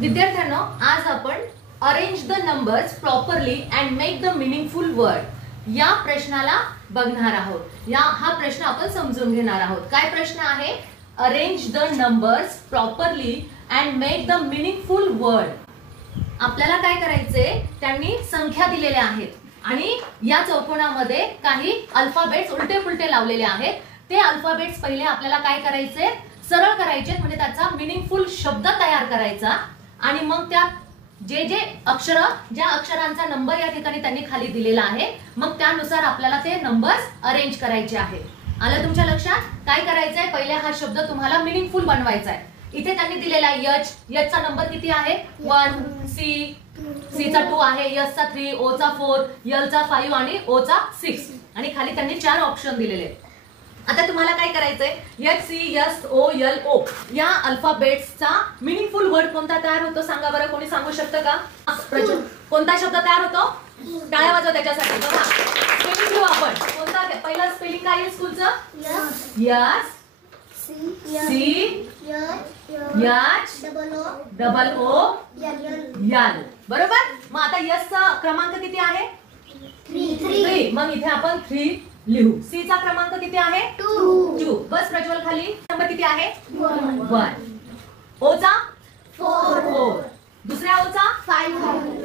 विद्यार्थ्यांनो, आज आपण arrange the numbers properly and make the meaningful word या प्रश्नाला बघणार आहोत। हा प्रश्न आपण समजून घेणार आहोत। काय प्रश्न आहे? Arrange the numbers properly and make the meaningful word. आपल्याला काय करायचे, त्यांनी संख्या दिलेल्या आहेत आणि या चौकोनामध्ये काही अल्फाबेट्स उलटे पुलटे लावलेले आहेत। ते अल्फाबेट्स पहिले आपल्याला काय करायचे, सरळ करायचे, म्हणजे त्याचा मीनिंगफुल शब्द तयार करायचा आणि मग त्या जे अक्षर, ज्या अक्षरांचा नंबर या ठिकाणी त्यांनी खाली दिलेला आहे, मग त्यानुसार आपल्याला ते नंबर्स अरेंज करायचे आहेत। आलं तुमच्या लक्षात? काय करायचंय, पहिले हा शब्द तुम्हाला मीनिंगफुल बनवायचा आहे। इथे त्यांनी दिलेला आहे यच, यचचा नंबर किती आहे 1, सी चा 2 आहे, यस चा 3, ओ चा 4, यल चा 5 आणि ओ चा 6 आणि खाली त्यांनी 4 ऑप्शन दिलेले आहेत। आता तुम्हाला काय करायचंय, H C S O L O या अल्फाबेट्सचा मीनिंगफुल वर्ड कोणता तयार होतो सांगा बरं, कोणी सांगू शकतं का? कोणता शब्द तयार होतो? टाळ्या वाजवा त्याच्यासाठी। बघा स्पेलिंग घेऊ आपण। कोणता पहिला स्पेलिंग काय आहे स्कूलचं? Yes C H double O L, बरोबर। मग आता यस चा क्रमांक किती आहे? 3। मग इथे आपण 3 लिहू। सी चा क्रमांक किती आहे? 2। बस प्रज्वल, खाली नंबर किती आहे? 1। ओ चा 4। दुसऱ्या ओ चा 5।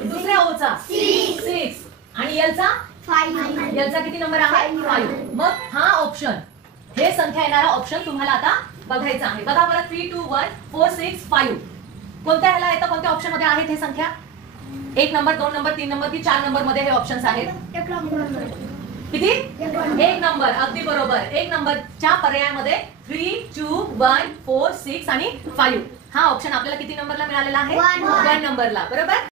दुसऱ्या ओ चा 6 आणि यल चा 5। यल चा किती नंबर आहे? 5। मग हा ऑप्शन, हे संख्या येणारा ऑप्शन तुम्हाला आता बघायचा आहे। बघा बरं, 3 2 1 4 6 5 कोणत्या ह्याला येतं, कोणत्या ऑप्शन मध्ये आहेत हे संख्या? 1 नंबर, 2 नंबर, 3 नंबर की 4 नंबर मध्ये हे ऑप्शन्स आहेत? किती? 1 नंबर, अगदी बरोबर। 1 नंबरच्या पर्यायामध्ये 3 2 1 4 6 आणि 5 हा ऑप्शन आपल्याला किती नंबरला मिळालेला आहे? 1 नंबरला, बरोबर।